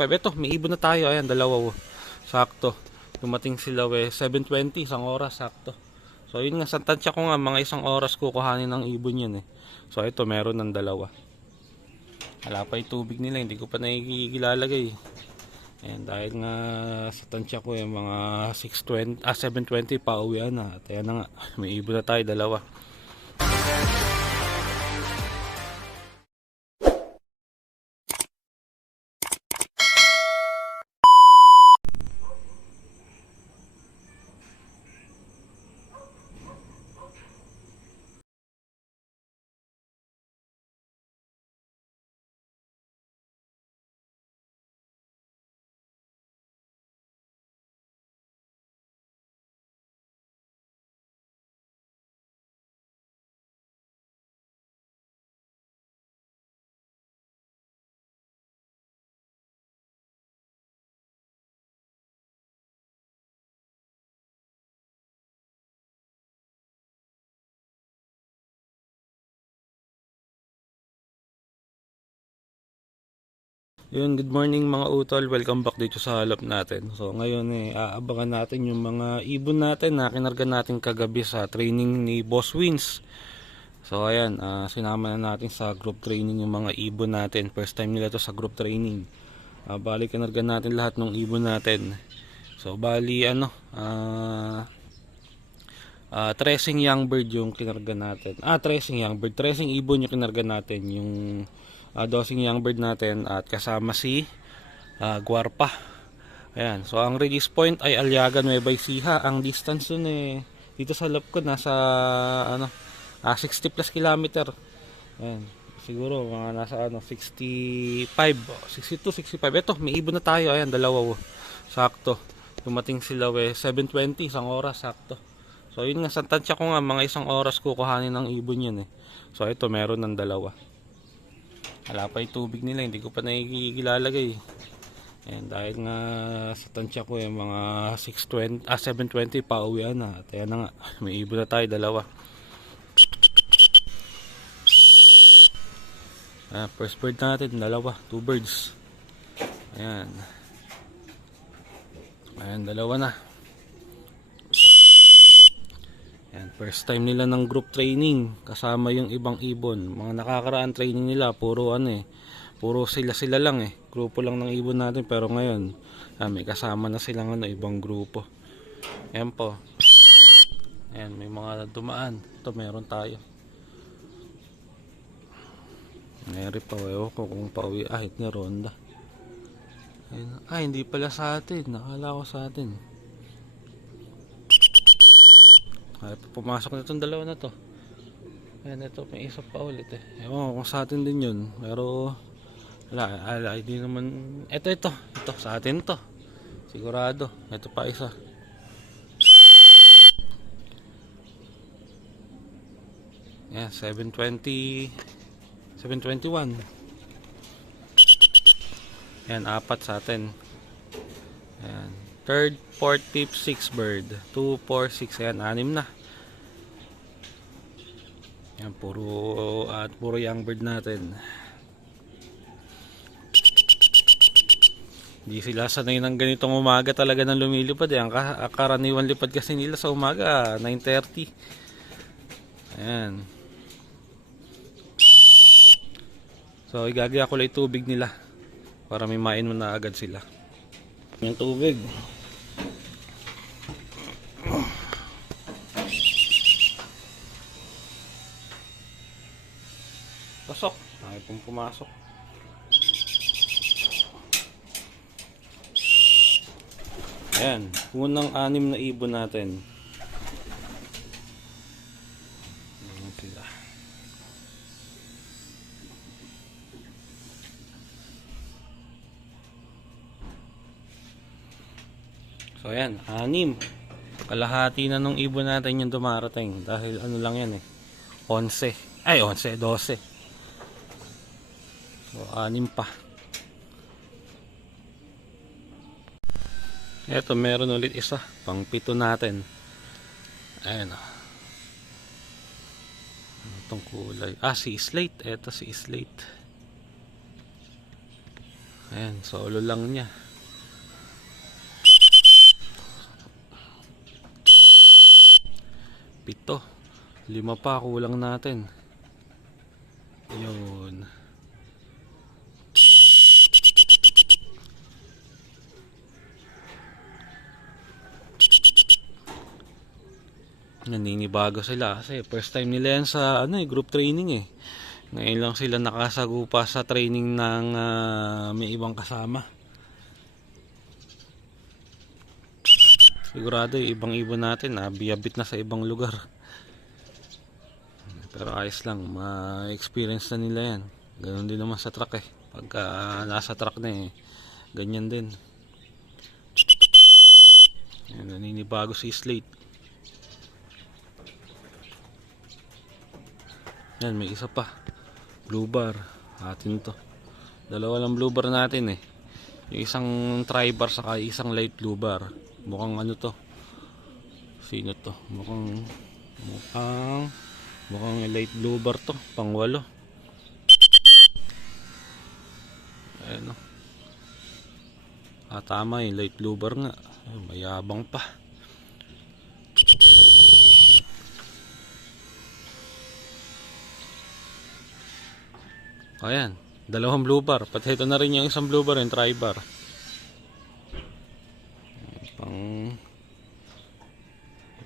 5. Ito, may ibon na tayo. Ayan, dalawa. Sakto. Dumating sila 7:20, isang oras, sakto. So, yun nga, sa tansya ko nga, mga isang oras kukuhanin ng ibon yun eh. So, ito, meron ng dalawa. Wala pa yung tubig nila, hindi ko pa nakikilalagay. Ayan, dahil nga sa tansya ko yung mga 7:20 pa uwian na. At ayan na nga, may ibon na tayo, dalawa. Yun, good morning mga utol. Welcome back dito sa halap natin. So ngayon aabangan natin yung mga ibon natin na kinarga natin kagabi sa training ni Boss Wins. So ayan, sinama na natin sa group training yung mga ibon natin. First time nila to sa group training. Bali kinarga natin lahat ng ibon natin. So bali tracing young bird yung kinarga natin. Tracing ibon yung kinarga natin. Yung dosing young bird natin at kasama si Guarpa. Ayan, so ang release point ay Aliaga, Nueva Ecija. Ang distance dun dito sa lap ko nasa 60 plus kilometer. Ayan, siguro mga nasa 65, 62, 65. Ito, may ibon na tayo. Ayan, dalawa. Sakto. Dumating sila 7:20, isang oras, sakto. So yun nga, sa tansya ko nga, mga isang oras kukuhanin ng ibon yun eh. So ito, meron ng dalawa. Wala pa yung tubig nila, hindi ko pa nakikilalagay. Ayan, dahil nga sa tansya ko yung mga 7:20 pa uwian na. At ayan na nga, may ibon na tayo, dalawa. First bird natin, dalawa, 2 birds. Ayan. Ayan, dalawa na. Ayan, first time nila ng group training kasama yung ibang ibon. Mga nakakaraan training nila puro puro sila lang grupo lang ng ibon natin, pero ngayon may kasama na silang ibang grupo. Ayan po. Ayan, may mga dumaan. Ito, meron tayo. Meron pa, ewan ko kung pauwi ahit na ronda. Ayan. Hindi pala sa atin, nakala ko sa atin. Pumasok na itong dalawa na to. Ayan, ito, may isa pa ulit ewan ko kung sa atin din yun, pero wala, hindi naman. Ito sa atin to, sigurado. Ito pa isa. Ayan, 7:20, 7:21. Ayan, apat sa atin. Ayan, third, fourth, fifth, sixth bird. 2, 4, 6. Ayan, 6 na. Ayan, puro young bird natin. Hindi sila sanay ng ganitong umaga talaga ng lumilipad Ang karaniwan lipad kasi nila sa umaga 9:30. Ayan. So igagaya ko lang yung tubig nila para may mainom na agad sila. Yung tubig. Pasok. Ay pong pumasok. Ayan, unang 6 na ibon natin. Ayan sila. So ayan, 6. Kalahati na nung ibon natin yung dumarating. Dahil ano lang yan 11. 12. So 6 pa. Eto, meron ulit isa, pang 7 natin. Ayan itong kulay. Si Slate. Eto si Slate. Ayan, solo lang niya. Pito. 5 pa, kulang natin. Yun. Naninibago sila kasi first time nila yan sa group training eh. Ngayon lang sila nakasagupa sa training ng may ibang kasama. Sigurado yung ibang ibon natin biyabit na sa ibang lugar. Pero ayos lang, ma-experience na nila yan. Ganon din naman sa truck eh. Pagka nasa truck na eh, ganyan din. Yan, naninibago si Slate. Yan, may isa pa. Blue bar. Atin to. Dalawa lang blue bar natin eh. Yung isang tri-bar saka isang light blue bar. Mukhang ano to. Sino to? Mukhang light blue bar to. Pang 8. Ayan o. Tama yung light blue bar nga. Mayabang pa. Ayan, 2 blue bar. Pati ito na rin yung isang blue bar, yung tri-bar.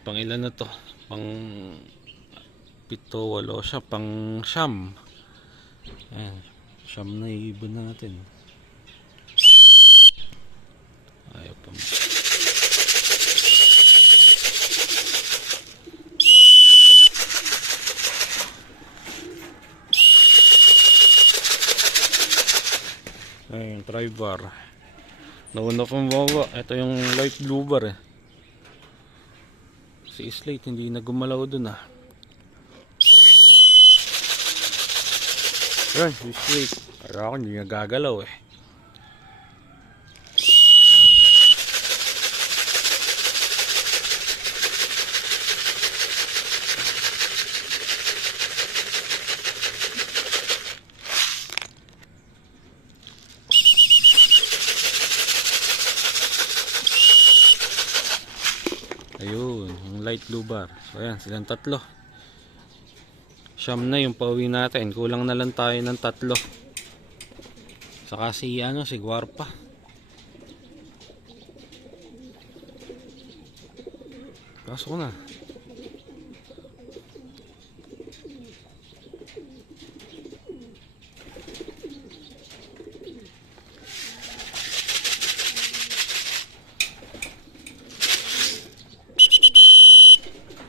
Pang ilan na to? Pang 7, 8 siya. Pang siyam. Ayan, siyam na ibon natin. Ayaw pa. Ayun, tri-bar. Nauna pang bawa. Ito yung light blue bar eh. Si Slate hindi na gumalaw dun ah. Ayun, si Slate. Para ako hindi nagagalaw eh. Ayun, yung light blue bar. So ayan, silang 3. Siyam na yung pauwi natin. Kulang na lang tayo ng 3. Saka si Guarpa. Pasok na.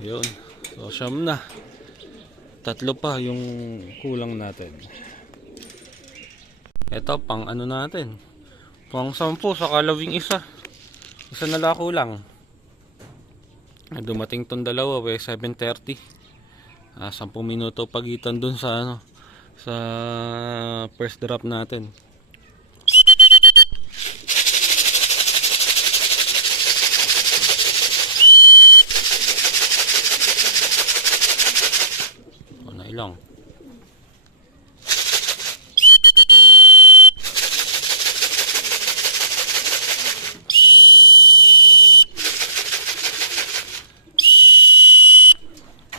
Yun. So, siyam na. 3 pa yung kulang natin. Ito, pang ano natin. Pang 10, saka 11 isa. Isa na lang kulang. Dumating tong dalawa, 7:30. 10 minuto pagitan dun sa sa first drop natin. Lang.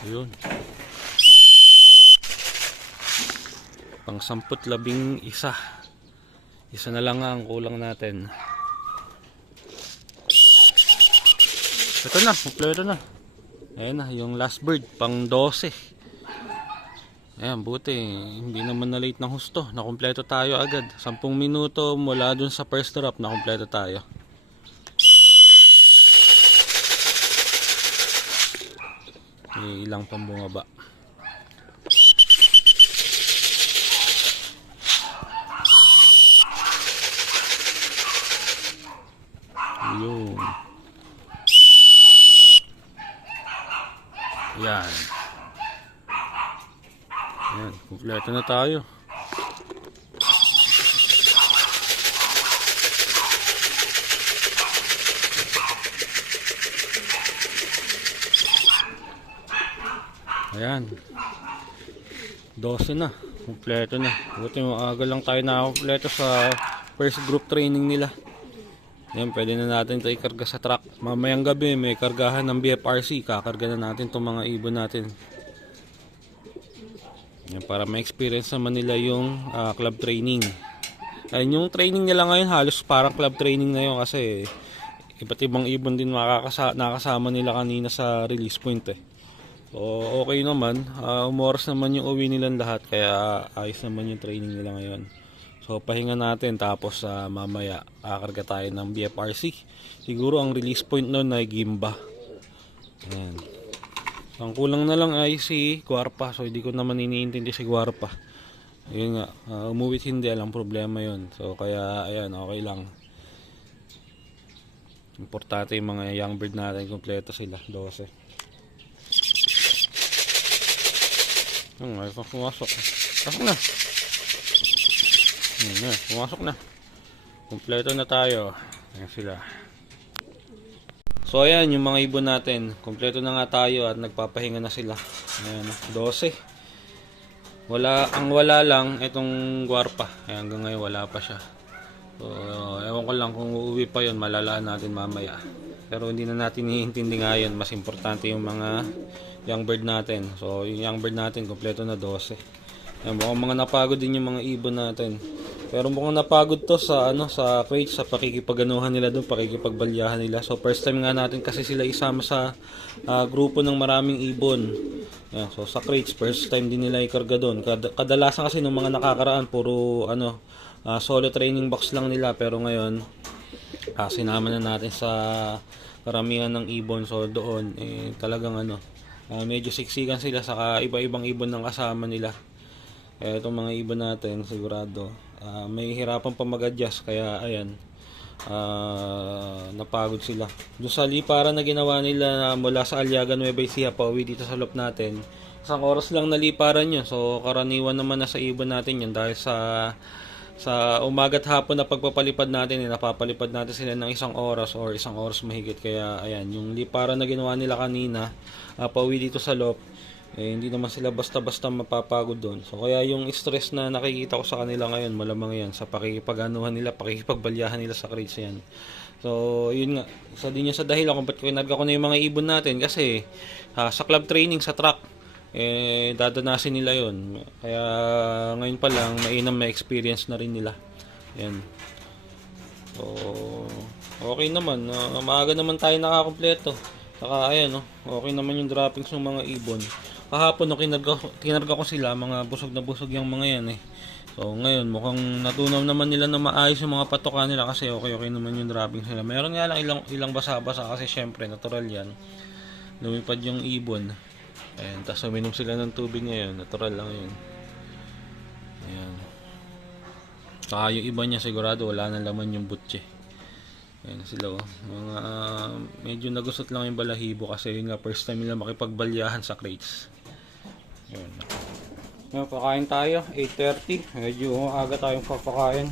Ayun. Pang 10, 11. Isa na lang ang kulang natin. Ito na, kompleto na. Ayan na, yung last bird, pang 12. Ayan, buti. Hindi naman na late ng husto. Nakumpleto tayo agad. 10 minuto mula dun sa first drop, nakumpleto tayo. Ilang pang bumaba. Ayun. Ayan. Ayan, kumpleto na tayo. Ayan. 12 na. Kumpleto na. Buti maaga lang tayo nakakumpleto sa first group training nila. Yan, pwede na natin ito ikarga sa truck. Mamayang gabi may kargahan ng BFRC, kakarga na natin itong mga ibon natin. Yan, para ma-experience naman nila yung club training. Ayun, yung training nila ngayon halos parang club training na yun kasi iba't ibang ibon din nakasama nila kanina sa release point eh. So okay naman, umoras naman yung uwi nilang lahat kaya ayos naman yung training nila ngayon. So pahinga natin tapos mamaya kakarga tayo ng BFRC. Siguro ang release point noon ay Gimba. Ayan. Ang kulang na lang ay si Guarpa. So hindi ko naman iniintindi si Guarpa. Ayun nga, umuwit hindi, alang problema yun. So kaya ayan, okay lang. Importante yung mga young bird natin, kompleto sila, 12. Ay, pumasok. Pasok na. Pumasok na. Kompleto na tayo. Ayan sila. So ayan, yung mga ibon natin, kompleto na nga tayo at nagpapahinga na sila. Ayan, 12. Ang wala lang itong Guarpa. Ayan, hanggang ngayon wala pa siya. So, ewan ko lang kung uuwi pa yun, malalaan natin mamaya. Pero hindi na natin iintindi ngayon, mas importante yung mga young bird natin. So yung young bird natin, kompleto na 12. Ayan, mukhang mga napagod din yung mga ibon natin. Pero mukhang napagod to sa crate, sa pakikipaganuhan nila doon, pakikipagbalyahan nila. So first time nga natin kasi sila isama sa grupo ng maraming ibon. Ayan, so sa crates, first time din nila ikarga doon. Kadalasan kasi ng mga nakakaraan, puro solo training box lang nila. Pero ngayon, sinama na natin sa karamihan ng ibon. So doon, talagang medyo siksikan sila sa iba-ibang ibon ng kasama nila. Kaya itong mga ibon natin sigurado may hirapan pa mag-adjust, kaya ayan, napagod sila. Doon sa liparan na ginawa nila mula sa Aliaga Nueva Ecija pauwi dito sa loop natin, isang oras lang naliparan yun. So karaniwan naman na sa ibon natin yun dahil sa umaga't hapon na pagpapalipad natin, napapalipad natin sila ng isang oras or isang oras mahigit. Kaya ayan, yung liparan na ginawa nila kanina pauwi dito sa loop, hindi naman sila basta-basta mapapagod doon. So kaya yung stress na nakikita ko sa kanila ngayon, malamang yan sa pakikipag-anuhan nila, pakikipagbalyahan nila sa crates yan. So yun nga, isa din yan sa dahilan kung ba't kinarga ko na yung mga ibon natin, kasi sa club training, sa track, dadanasin nila yon. Kaya ngayon pa lang mainam na experience na rin nila. Yan. So okay naman, maaga naman tayo nakakompleto. Saka ayan, okay naman yung droppings ng mga ibon. Kahapon kinarga ko sila, mga busog na busog yung mga yan eh. So ngayon mukhang natunaw naman nila na maayos yung mga patoka nila kasi okay naman yung droppings nila. Meron nga lang ilang basa-basa kasi syempre natural yan. Lumipad yung ibon. Ayan, tapos uminom sila ng tubig ngayon. Natural lang yun. Ayan. Saka yung iba niya sigurado wala nang laman yung butche. Ayan sila mga medyo nagusot lang yung balahibo kasi yun nga first time nila makipagbalyahan sa crates. Ayan. Kakain tayo, 8:30. Medyo aga tayong papakain.